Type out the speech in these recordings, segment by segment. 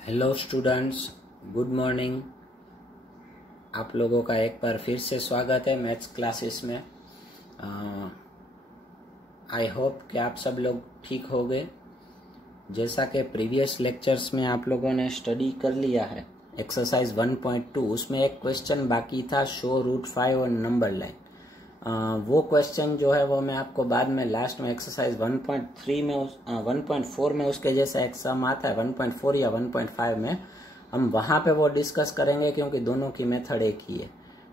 Hello students, good morning. आप लोगों का एक बार फिर से स्वागत है मैथ्स क्लासेस में। आई होप कि आप सब लोग ठीक हो गए। जैसा कि प्रीवियस लेक्चर्स में आप लोगों ने स्टडी कर लिया है, एक्सरसाइज 1.2 उसमें एक क्वेश्चन बाकी था, शो रूट 5 और नंबर लाइन। वो क्वेश्चन जो है वो मैं आपको बाद में लास्ट में एक्सरसाइज 1.3 में 1.4 में उसके जैसा एक सम आता है 1.4 या 1.5 में, हम वहां पे वो डिस्कस करेंगे क्योंकि दोनों की मेथड एक ही है।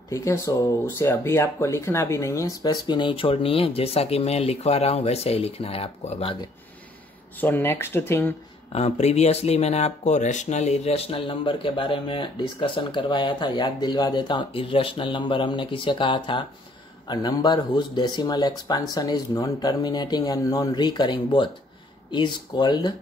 ठीक है, सो उसे अभी आपको लिखना भी नहीं है, स्पेस भी नहीं छोड़नी है, जैसा कि मैं लिखवा रहा हूँ वैसे ही लिखना है आपको अब आगे। सो नेक्स्ट थिंग, प्रीवियसली मैंने आपको रेशनल इरेशनल नंबर के बारे में डिस्कशन करवाया था, याद दिलवा देता हूँ। इरेशनल नंबर हमने किसे कहा था? A number whose decimal expansion is non-terminating and non-recurring both is called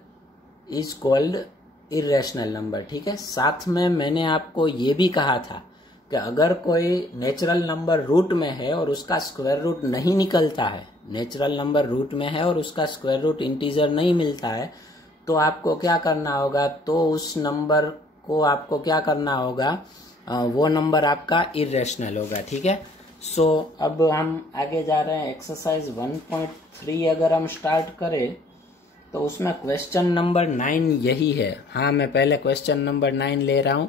irrational number। ठीक है, साथ में मैंने आपको ये भी कहा था कि अगर कोई नेचुरल नंबर रूट में है और उसका स्क्वायर रूट नहीं निकलता है, नेचुरल नंबर रूट में है और उसका स्क्वायर रूट इंटीजर नहीं मिलता है, तो आपको क्या करना होगा? तो उस नंबर को आपको क्या करना होगा? वो नंबर आपका इरेशनल होगा। ठीक है, सो अब हम आगे जा रहे हैं। एक्सरसाइज 1.3 अगर हम स्टार्ट करें तो उसमें क्वेश्चन नंबर 9 यही है। हाँ, मैं पहले क्वेश्चन नंबर 9 ले रहा हूँ,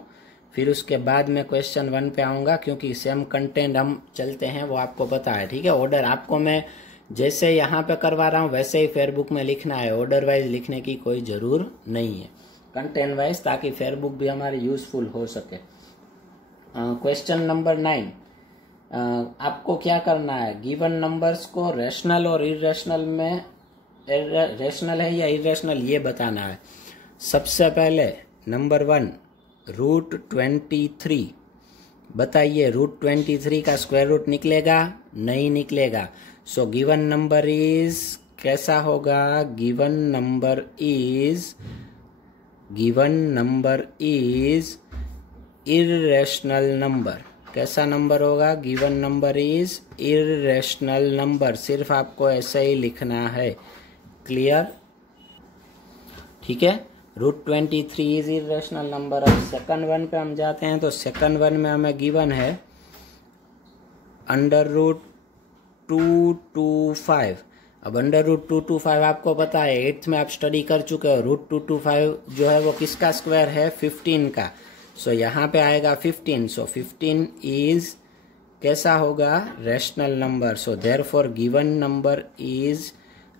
फिर उसके बाद मैं क्वेश्चन 1 पे आऊँगा, क्योंकि सेम कंटेंट हम चलते हैं, वो आपको पता है। ठीक है, ऑर्डर आपको मैं जैसे यहाँ पे करवा रहा हूँ वैसे ही फेयरबुक में लिखना है, ऑर्डर वाइज लिखने की कोई जरूर नहीं है, कंटेंट वाइज, ताकि फेयरबुक भी हमारी यूजफुल हो सके। क्वेश्चन नंबर 9, आपको क्या करना है? गिवन नंबर्स को रेशनल और इरेशनल में, रेशनल है या इरेशनल ये बताना है। सबसे पहले नंबर 1 रूट 23, बताइए रूट 23 का स्क्वायर रूट निकलेगा? नहीं निकलेगा। सो गिवन नंबर इज कैसा होगा? Given number is irrational number. कैसा नंबर होगा? Given number is irrational number. सिर्फ आपको ऐसा ही लिखना है। क्लियर? ठीक है, रूट 23 इज इरेशनल नंबर। अब सेकंड वन पे हम जाते हैं, तो सेकंड वन में हमें गिवन है अंडर रूट 225। अब अंडर रूट 225 आपको पता है, 8th में आप स्टडी कर चुके हो। रूट 225 जो है वो किसका स्क्वायर है? 15 का। सो यहाँ पे आएगा 15। सो 15 इज कैसा होगा? Rational number. So therefore given number is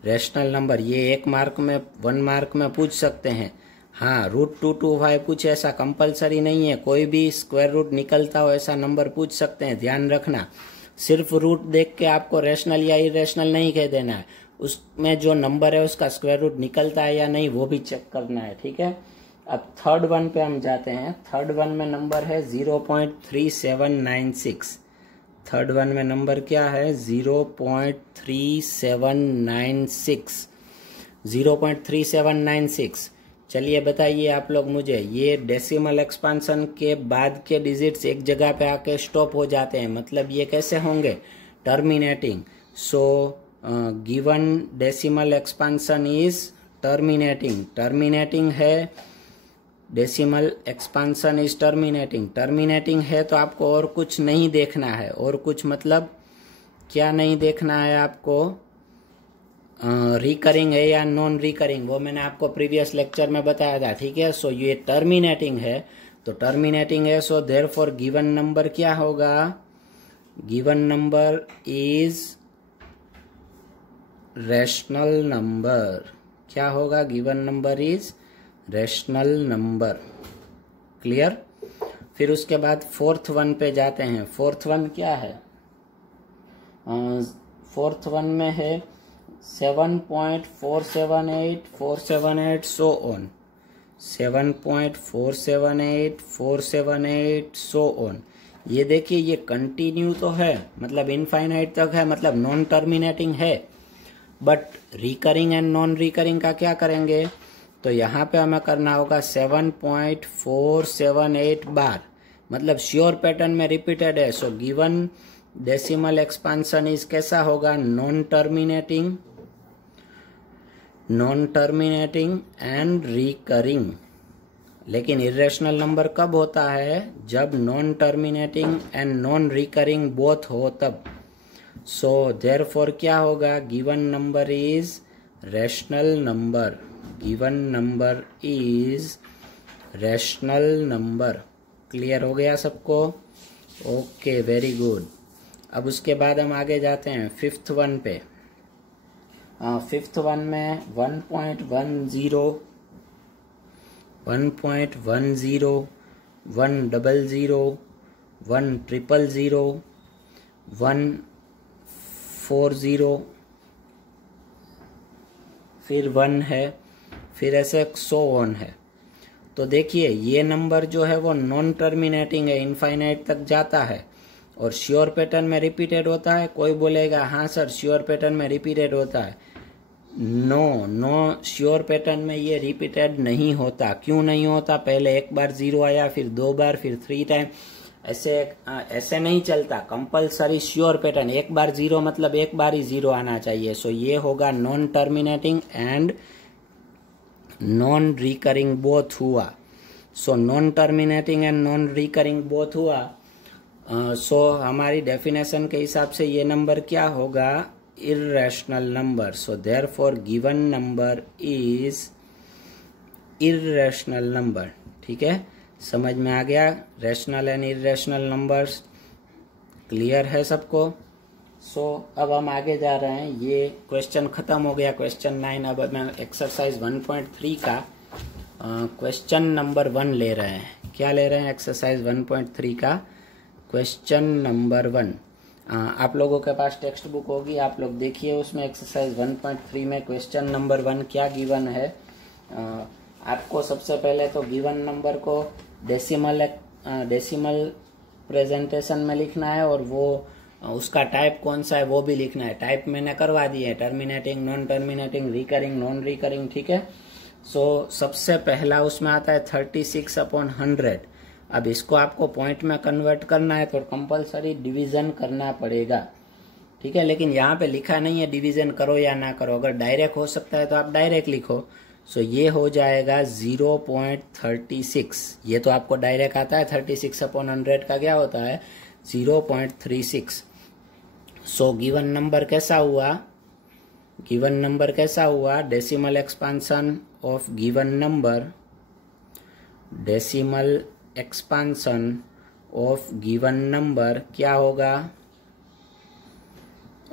rational number. ये 1 मार्क में 1 मार्क में पूछ सकते हैं। हाँ, रूट 225 कुछ ऐसा कंपलसरी नहीं है, कोई भी स्क्वायर रूट निकलता हो ऐसा नंबर पूछ सकते हैं, ध्यान रखना। सिर्फ रूट देख के आपको रेशनल या इरेशनल नहीं कह देना है, उसमें जो नंबर है उसका स्क्वायर रूट निकलता है या नहीं वो भी चेक करना है। ठीक है, अब थर्ड वन पे हम जाते हैं। थर्ड वन में नंबर है 0.3796। थर्ड वन में नंबर क्या है? 0.3796। 0.3796। चलिए बताइए आप लोग मुझे, ये डेसिमल एक्सपांशन के बाद के डिजिट्स एक जगह पे आके स्टॉप हो जाते हैं, मतलब ये कैसे होंगे? Terminating. So given decimal expansion is terminating. Terminating है, decimal expansion is terminating. Terminating है तो आपको और कुछ नहीं देखना है। और कुछ मतलब क्या नहीं देखना है आपको? रिकरिंग है या नॉन रिकरिंग, वो मैंने आपको प्रीवियस लेक्चर में बताया था। ठीक है, सो ये टर्मिनेटिंग है, तो टर्मिनेटिंग है, सो देयरफॉर गिवन नंबर क्या होगा? Given number is rational number. क्या होगा? Given number is rational number. Clear? फिर उसके बाद फोर्थ वन पे जाते हैं। फोर्थ वन क्या है? फोर्थ वन में है 7.478 सो ऑन। 7.478 478 so on. ये देखिए, ये कंटिन्यू तो है, मतलब इनफाइनाइट तक है, मतलब नॉन टर्मिनेटिंग है। But recurring and non recurring का क्या करेंगे? तो यहाँ पे हमें करना होगा 7.478 बार, मतलब श्योर पैटर्न में रिपीटेड है। सो गिवन डेसिमल एक्सपांशन इज कैसा होगा? Non terminating and recurring. लेकिन इरेशनल नंबर कब होता है? जब non terminating and non recurring both हो तब। सो देयरफॉर क्या होगा? Given number is rational number. Given number is rational number. Clear हो गया सबको? Okay, very good. अब उसके बाद हम आगे जाते हैं फिफ्थ वन पे। फिफ्थ वन में 1.10, 1.10, 100, 100, 140, फिर 1 है, फिर ऐसे 100 है। तो देखिए ये नंबर जो है वो नॉन टर्मिनेटिंग है, इनफाइनाइट तक जाता है और श्योर पैटर्न में रिपीटेड होता है। कोई बोलेगा हाँ सर श्योर पैटर्न में रिपीटेड होता है। नो, श्योर पैटर्न में ये रिपीटेड नहीं होता। क्यों नहीं होता? पहले एक बार 0 आया, फिर 2 बार, फिर 3 टाइम, ऐसे नहीं चलता। कंपलसरी श्योर पैटर्न, एक बार 0 मतलब एक बार ही 0 आना चाहिए। सो ये होगा non terminating and non recurring both हुआ। So non terminating and non recurring both हुआ। सो हमारी डेफिनेशन के हिसाब से ये नंबर क्या होगा? Irrational number. So therefore given number is irrational number. ठीक है, समझ में आ गया? Rational and irrational numbers clear है सबको? सो अब हम आगे जा रहे हैं। ये क्वेश्चन खत्म हो गया, क्वेश्चन 9। अब मैं एक्सरसाइज 1.3 का क्वेश्चन नंबर 1 ले रहे हैं। क्या ले रहे हैं? एक्सरसाइज 1.3 का क्वेश्चन नंबर 1। आप लोगों के पास टेक्स्ट बुक होगी, आप लोग देखिए उसमें एक्सरसाइज 1.3 में क्वेश्चन नंबर 1 क्या गिवन है। आपको सबसे पहले तो गिवन नंबर को डेसिमल प्रेजेंटेशन में लिखना है और वो उसका टाइप कौन सा है वो भी लिखना है। टाइप मैंने करवा दिए, terminating, non terminating, recurring, non recurring. ठीक है। सो सबसे पहला उसमें आता है 36/100। अब इसको आपको पॉइंट में कन्वर्ट करना है तो कंपलसरी डिवीजन करना पड़ेगा। ठीक है, लेकिन यहाँ पे लिखा नहीं है डिवीजन करो या ना करो। अगर डायरेक्ट हो सकता है तो आप डायरेक्ट लिखो। सो ये हो जाएगा 0.36। ये तो आपको डायरेक्ट आता है। 36/100 का क्या होता है? 0.36। सो गिवन नंबर कैसा हुआ? गिवन नंबर कैसा हुआ? Decimal expansion of given number, decimal expansion of given number क्या होगा?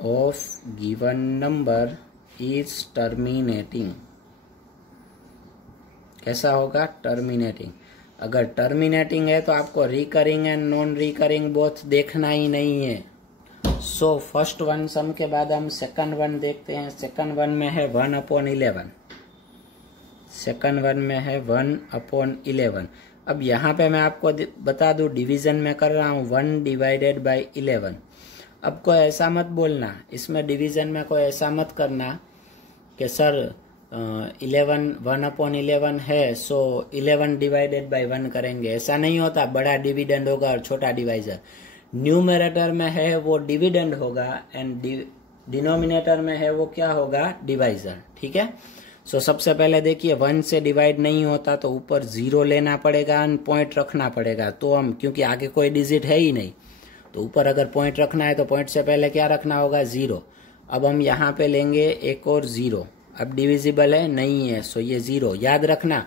Of given number is terminating. कैसा होगा? टर्मिनेटिंग। अगर टर्मिनेटिंग है तो आपको recurring and non recurring both देखना ही नहीं है। सो फर्स्ट वन सम के बाद हम सेकंड वन देखते हैं। सेकंड वन में है 1/11। सेकंड वन में है 1/11। अब यहाँ पे मैं आपको बता दूं डिवीजन में कर रहा हूँ 1/11। अब कोई ऐसा मत बोलना, इसमें डिवीजन में कोई ऐसा मत करना कि सर 1/11 है सो 11/1 करेंगे। ऐसा नहीं होता। बड़ा डिविडेंड होगा और छोटा डिवाइजर। न्यूमरेटर में है वो डिविडेंड होगा एंड डिनोमिनेटर में है वो क्या होगा? डिवाइजर। ठीक है। सो सबसे पहले देखिए 1 से डिवाइड नहीं होता तो ऊपर 0 लेना पड़ेगा एंड पॉइंट रखना पड़ेगा। तो हम क्योंकि आगे कोई डिजिट है ही नहीं तो ऊपर अगर पॉइंट रखना है तो पॉइंट से पहले क्या रखना होगा? 0। अब हम यहाँ पे लेंगे एक और 0। अब डिविजिबल है? नहीं है। सो ये 0 याद रखना।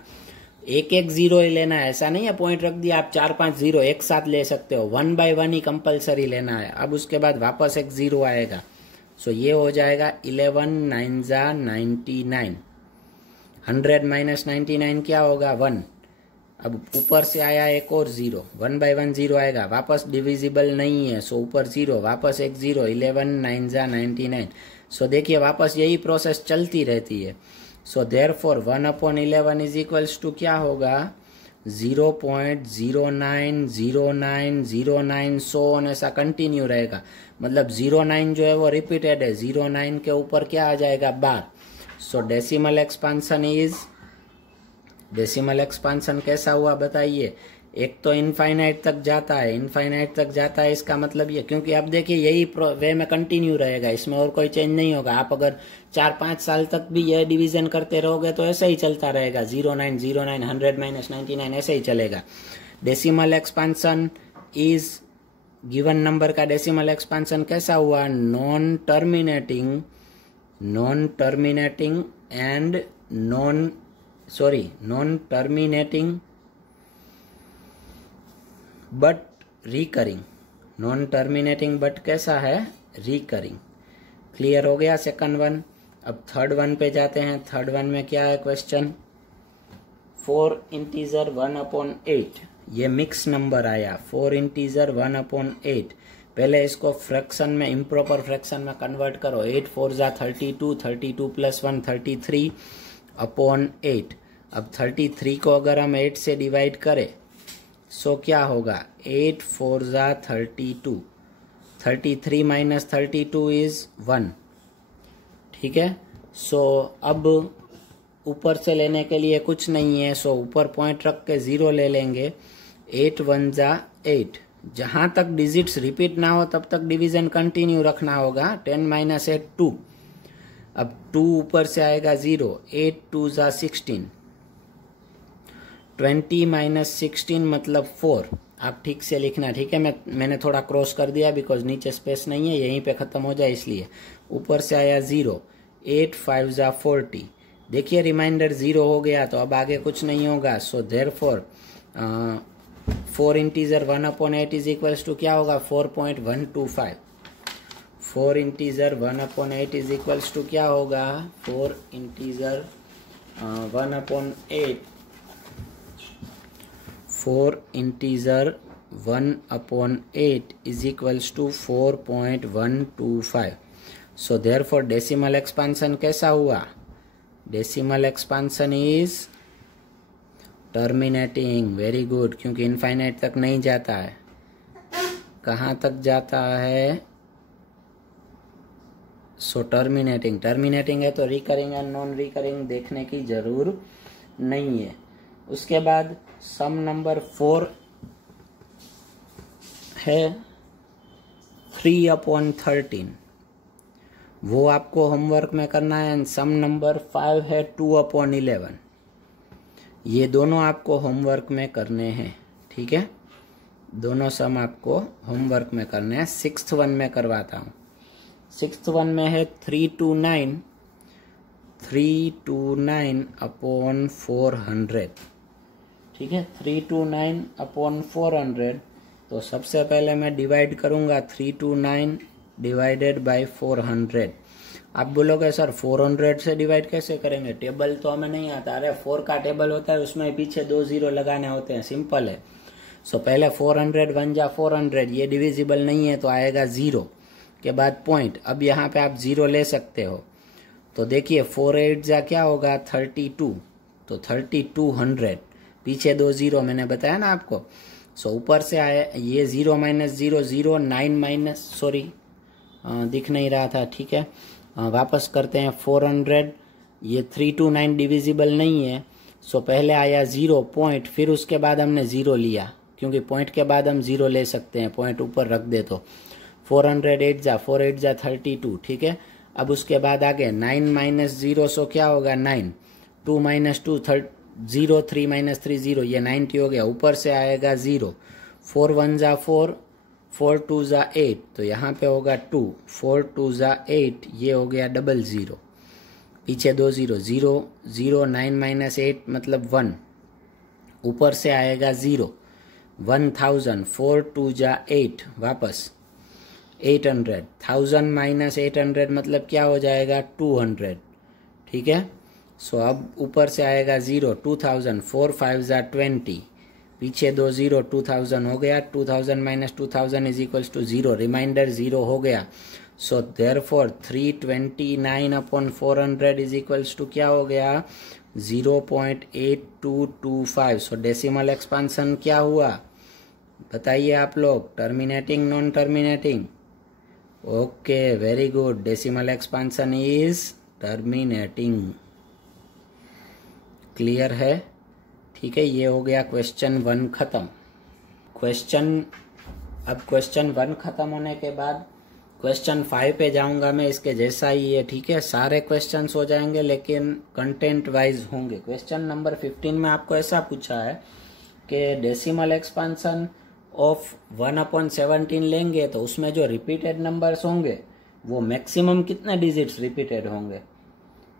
एक 0 ही लेना है, ऐसा नहीं है पॉइंट रख दिया आप 4-5 0 एक साथ ले सकते हो। 1 by 1 ही कंपलसरी लेना है। अब उसके बाद वापस एक 0 आएगा। सो ये हो जाएगा 11 9 99। 100 - 99 क्या होगा? 1। अब ऊपर से आया एक और 0, 1 by 1 0 आएगा। वापस डिविजिबल नहीं है सो ऊपर 0, वापस एक 0, 11 9 99। सो देखिए वापस यही प्रोसेस चलती रहती है। So therefore 1/11 is equals to क्या होगा? 0.090909 सो ऑन ऐसा कंटिन्यू रहेगा। मतलब 09 जो है वो रिपीटेड है। 09 के ऊपर क्या आ जाएगा? Bar. So decimal expansion is decimal expansion कैसा हुआ बताइए। एक तो इनफाइनाइट तक जाता है, इनफाइनाइट तक जाता है, इसका मतलब ये, क्योंकि अब देखिए यही वे में कंटिन्यू रहेगा, इसमें और कोई चेंज नहीं होगा। आप अगर 4-5 साल तक भी यह डिवीजन करते रहोगे तो ऐसा ही चलता रहेगा, 09, 09, 100 - 99 ऐसे ही चलेगा। Decimal expansion is given number का डेसिमल एक्सपांशन कैसा हुआ, non terminating and non terminating but recurring, non terminating but कैसा है, रिकरिंग। क्लियर हो गया सेकंड वन। अब थर्ड वन पे जाते हैं। थर्ड वन में क्या है क्वेश्चन, 4 इंटीजर 1/8, ये मिक्स नंबर आया, 4 इंटीजर 1/8। पहले इसको फ्रैक्शन में, इम्प्रॉपर फ्रैक्शन में कन्वर्ट करो। 8 4 जा 32, 32 + 1 33/8। अब 33 को अगर हम 8 से डिवाइड करें सो क्या होगा, 8 4 जा 32, 33 - 32 इज 1। ठीक है, सो अब ऊपर से लेने के लिए कुछ नहीं है, सो ऊपर पॉइंट रख के 0 ले लेंगे। 8 1 जा 8, जहां तक डिजिट्स रिपीट ना हो तब तक डिवीजन कंटिन्यू रखना होगा। 10 - 8 2, अब 2 ऊपर से आएगा 0, 8 2 जा 16, 20 - 16 मतलब 4। आप ठीक से लिखना, ठीक है। मैंने थोड़ा क्रॉस कर दिया बिकॉज नीचे स्पेस नहीं है, यहीं पे खत्म हो जाए इसलिए। ऊपर से आया 0, 8 5 जा 40। देखिए रिमाइंडर 0 हो गया तो अब आगे कुछ नहीं होगा। So therefore 4 integer 1/8 is equals to क्या होगा, 4.125। 4 इंटीजर 1/8 इज इक्वल्स टू क्या होगा, 4 integer 1/8, 4 integer 1/8 is equals to 4.125. So therefore decimal expansion कैसा हुआ, decimal expansion is terminating. Very good, क्योंकि इनफाइनाइट तक नहीं जाता है। कहाँ तक जाता है, सो टर्मिनेटिंग। टर्मिनेटिंग है तो रिकरिंग एंड नॉन रिकरिंग देखने की जरूर नहीं है। उसके बाद सम नंबर 4 है 3/13, वो आपको होमवर्क में करना है। एंड सम नंबर 5 है 2/11, ये दोनों आपको होमवर्क में करने हैं। ठीक है, दोनों सम आपको होमवर्क में करने हैं। 6th वन में करवाता हूँ। 6th वन में है 329/400। ठीक है, 329/400। तो सबसे पहले मैं डिवाइड करूंगा 329 डिवाइडेड बाय 400। आप बोलोगे सर 400 से डिवाइड कैसे करेंगे, टेबल तो हमें नहीं आता। अरे 4 का टेबल होता है, उसमें पीछे 2 0 लगाने होते हैं, सिंपल है। सो पहले 400 1 जा 400, ये डिविजिबल नहीं है तो आएगा 0 के बाद पॉइंट। अब यहाँ पे आप 0 ले सकते हो। तो देखिए 4 8 जा क्या होगा 32, तो 3200, पीछे 2 0 मैंने बताया ना आपको। सो ऊपर से आया ये 0 - 0 0, 9 सॉरी दिख नहीं रहा था। ठीक है, वापस करते हैं 400, ये 329 डिविजिबल नहीं है। सो पहले आया 0 पॉइंट, फिर उसके बाद हमने 0 लिया, क्योंकि पॉइंट के बाद हम 0 ले सकते हैं, पॉइंट ऊपर रख दे तो। 408 जा 4 8 जा 32। ठीक है, अब उसके बाद आगे 9 - 0, सो क्या होगा 9, 2 - 2 0, 3 - 3 0, ये 90 हो गया। ऊपर से आएगा 0, 4 1 जा 4, 4 2 जा 8, तो यहाँ पे होगा 2, 4 2 जा 8, ये हो गया 00, पीछे 2 0 0 0, 9 - 8 मतलब 1, ऊपर से आएगा 0, 1000, 4 2 जा 8, वापस 800, 1000 - 800 मतलब क्या हो जाएगा 200। ठीक है, सो अब ऊपर से आएगा 0, 2000, 4 5 जा 20, पीछे 2 0, 2000 हो गया। 2000 - 2000 इज इक्वल्स टू 0, रिमाइंडर 0 हो गया। So therefore 329/400 is equals to क्या हो गया 0.8225। सो डेसिमल एक्सपांशन क्या हुआ बताइए आप लोग, terminating non terminating? Okay, very good, decimal expansion is terminating. Clear है? ठीक है, ये हो गया क्वेश्चन 1 खत्म। अब क्वेश्चन 1 खत्म होने के बाद क्वेश्चन 5 पे जाऊंगा मैं, इसके जैसा ही है। ठीक है, सारे क्वेश्चंस हो जाएंगे लेकिन कंटेंट वाइज होंगे। क्वेश्चन नंबर 15 में आपको ऐसा पूछा है कि डेसिमल एक्सपांशन ऑफ 1/17 लेंगे तो उसमें जो रिपीटेड नंबर्स होंगे वो मैक्सिमम कितने डिजिट्स रिपीटेड होंगे,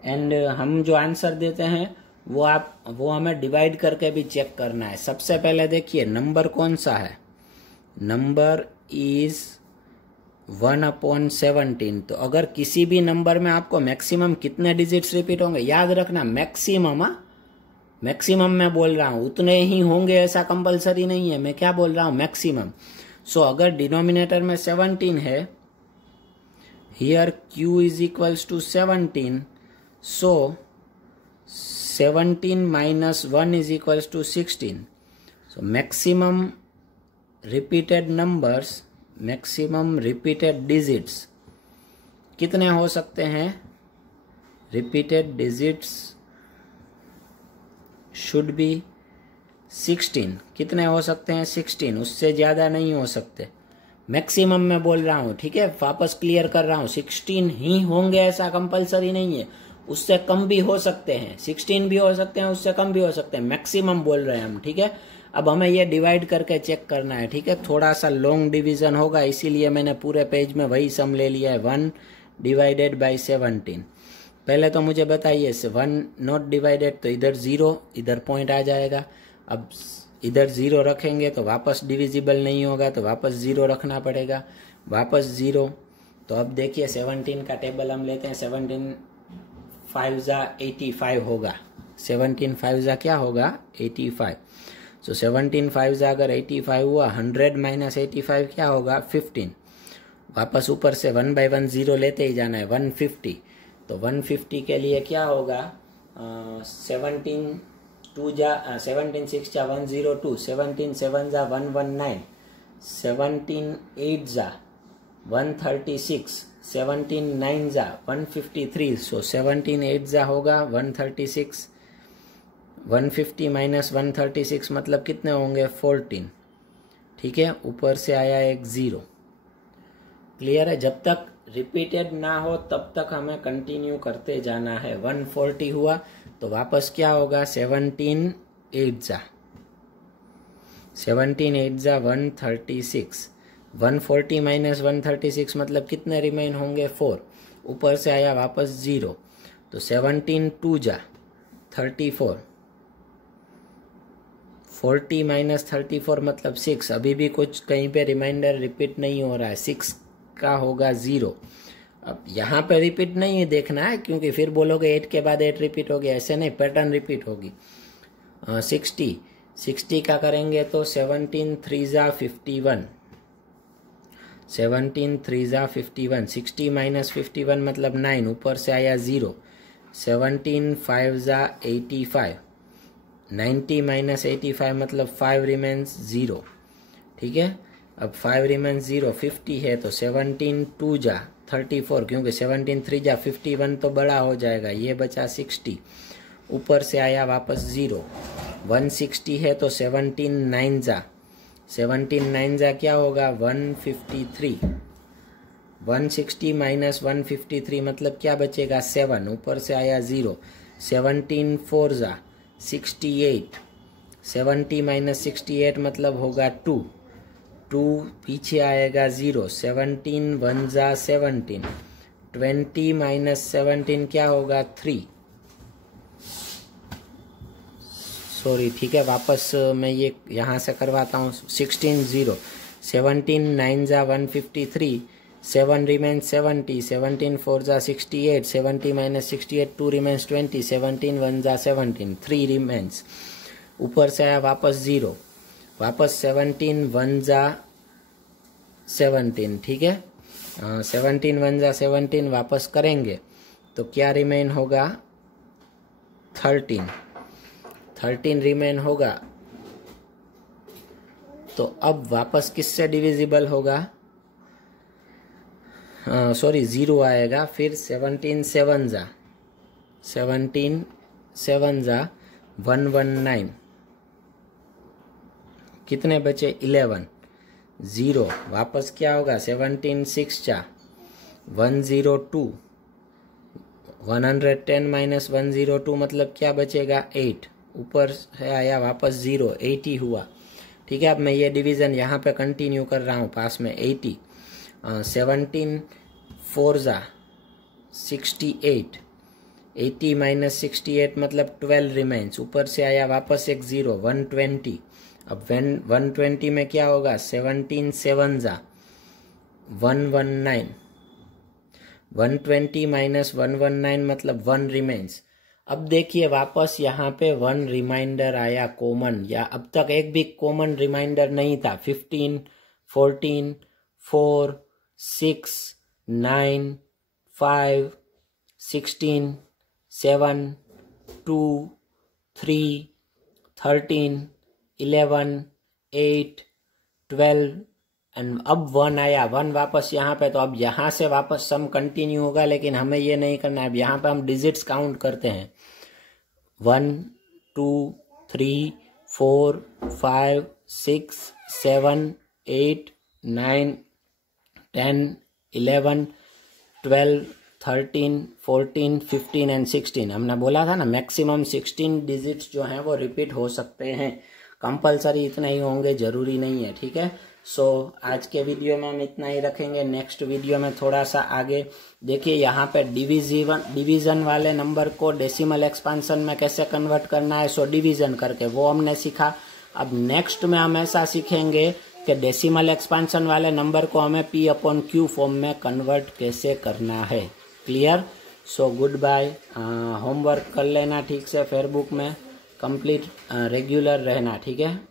एंड हम जो आंसर देते हैं वो हमें डिवाइड करके भी चेक करना है। सबसे पहले देखिए नंबर कौन सा है, नंबर इज 1/17। तो अगर किसी भी नंबर में आपको मैक्सिमम कितने डिजिट्स रिपीट होंगे, याद रखना मैक्सिमम मैं बोल रहा हूं, उतने ही होंगे ऐसा कंपलसरी नहीं है। मैं क्या बोल रहा हूं, मैक्सिमम। सो अगर डिनोमिनेटर में 17 है, here q is equals to 17, so 17 minus 1 is equals to 16। So maximum repeated numbers, maximum repeated digits कितने हो सकते हैं, रिपीटेड डिजिट्स शुड बी 16। कितने हो सकते हैं, 16, उससे ज्यादा नहीं हो सकते। मैक्सिमम मैं बोल रहा हूं, ठीक है, वापस क्लियर कर रहा हूं, 16 ही होंगे ऐसा कंपलसरी नहीं है, उससे कम भी हो सकते हैं, 16 भी हो सकते हैं, उससे कम भी हो सकते हैं, मैक्सिमम बोल रहे हैं हम। ठीक है, अब हमें ये डिवाइड करके चेक करना है। ठीक है, थोड़ा सा लॉन्ग डिवीजन होगा, इसीलिए मैंने पूरे पेज में वही सम ले लिया है, 1 डिवाइडेड बाई 17। पहले तो मुझे बताइए 1 नॉट डिवाइडेड, तो इधर 0, इधर पॉइंट आ जाएगा। अब इधर 0 रखेंगे तो वापस डिविजिबल नहीं होगा, तो वापस 0 रखना पड़ेगा, वापस 0। तो अब देखिए 17 का टेबल हम लेते हैं, 17 5 जा 85 होगा, 17 5 जा क्या होगा, 85। सो 17 5 जा अगर 85 हुआ, 100 माइनस 85 क्या होगा, 15। वापस ऊपर से 1 बाई 1 0 लेते ही जाना है, 150। तो 150 के लिए क्या होगा, 17 6 जा 102, 17 7 जा 119, 17 8 जा 136, 17 9 जा 153। सो 17 8 जा होगा 136, 150 माइनस 136 मतलब कितने होंगे, 14। ठीक है, ऊपर से आया एक 0। क्लियर है, जब तक रिपीटेड ना हो तब तक हमें कंटिन्यू करते जाना है। 140 हुआ तो वापस क्या होगा, 17 8 जा 136, 140 माइनस 136 मतलब कितने रिमेन होंगे, 4। ऊपर से आया वापस 0, तो 17 2 जा 34, 40 माइनस 34 मतलब 6। अभी भी कुछ कहीं पे रिमाइंडर रिपीट नहीं हो रहा है, 6 का होगा 0। अब यहाँ पे रिपीट नहीं देखना है, क्योंकि फिर बोलोगे 8 के बाद 8 रिपीट हो गया, ऐसे नहीं, पैटर्न रिपीट होगी। 60 का करेंगे तो 17 3 जा 51, 17 3 जा 51, 60 माइनस 51 मतलब 9, ऊपर से आया 0, 17 5 जा 85, 90 माइनस 85 मतलब 5 रिमेन्स 0। ठीक है, अब 5 रिमेन्स 0, 50 है तो 17 2 जा 34, क्योंकि 17 3 जा 51 तो बड़ा हो जाएगा, ये बचा 60। ऊपर से आया वापस 0, 160 है तो 17 9 जा क्या होगा, 153, 160 माइनस 153 मतलब क्या बचेगा, 7। ऊपर से आया 0, 17 4 जा 68, 70 माइनस 68 मतलब होगा 2 पीछे आएगा 0, 17 1 जा 17, 20 माइनस 17 क्या होगा, 3। सॉरी, ठीक है, वापस मैं ये यहाँ से करवाता हूँ, 16 0, 17 9 जा 153, 7 रिमेन्स 70, 17 4 जा 68, 70 माइनस 68 2 रिमेन्स 20, 17 1 जा 17, 3 रिमेन्स। ऊपर से आया वापस 0, वापस 17 1 जा 17। ठीक है, 17 1 जा 17 वापस करेंगे तो क्या रिमेन होगा, 13 रिमेन होगा। तो अब वापस किससे डिविजिबल होगा, सॉरी 0 आएगा, फिर 17 7 जा 119, कितने बचे 11, 0 वापस क्या होगा 17 6 चा 102, 110 माइनस 102 मतलब क्या बचेगा 8, ऊपर से आया वापस 0, 80 हुआ। ठीक है, अब मैं ये डिवीजन यहाँ पे कंटिन्यू कर रहा हूँ पास में 80, 17 4 जा 68, 80 माइनस 68 मतलब 12 रिमेन्स, ऊपर से आया वापस एक 0, 120। अब 120 में क्या होगा 17 7 जा 119, 120 माइनस 119 मतलब 1 रिमेन्स। अब देखिए वापस यहाँ पे 1 रिमाइंडर आया कॉमन, या अब तक एक भी कॉमन रिमाइंडर नहीं था। 15 14 4 6 9 5 16 7 2 3 13 11 8 12 एंड अब 1 आया, 1 वापस यहाँ पे। तो अब यहाँ से वापस सम कंटिन्यू होगा, लेकिन हमें ये नहीं करना है। अब यहाँ पे हम डिजिट्स काउंट करते हैं 1 2 3 4 5 6 7 8 9 10 11 12 13 14 15 एंड 16। हमने बोला था ना मैक्सिमम 16 डिजिट्स जो हैं वो रिपीट हो सकते हैं, कंपलसरी इतना ही होंगे, जरूरी नहीं है। ठीक है, सो आज के वीडियो में हम इतना ही रखेंगे। नेक्स्ट वीडियो में थोड़ा सा आगे देखिए यहाँ पे डिवीजन वाले नंबर को डेसिमल एक्सपांशन में कैसे कन्वर्ट करना है, सो डिवीजन करके वो हमने सीखा। अब नेक्स्ट में हम ऐसा सीखेंगे कि डेसिमल एक्सपांशन वाले नंबर को हमें P/Q फॉर्म में कन्वर्ट कैसे करना है। Clear? So good bye. Homework कर लेना ठीक से, फेयरबुक में कंप्लीट रेगुलर रहना। ठीक है।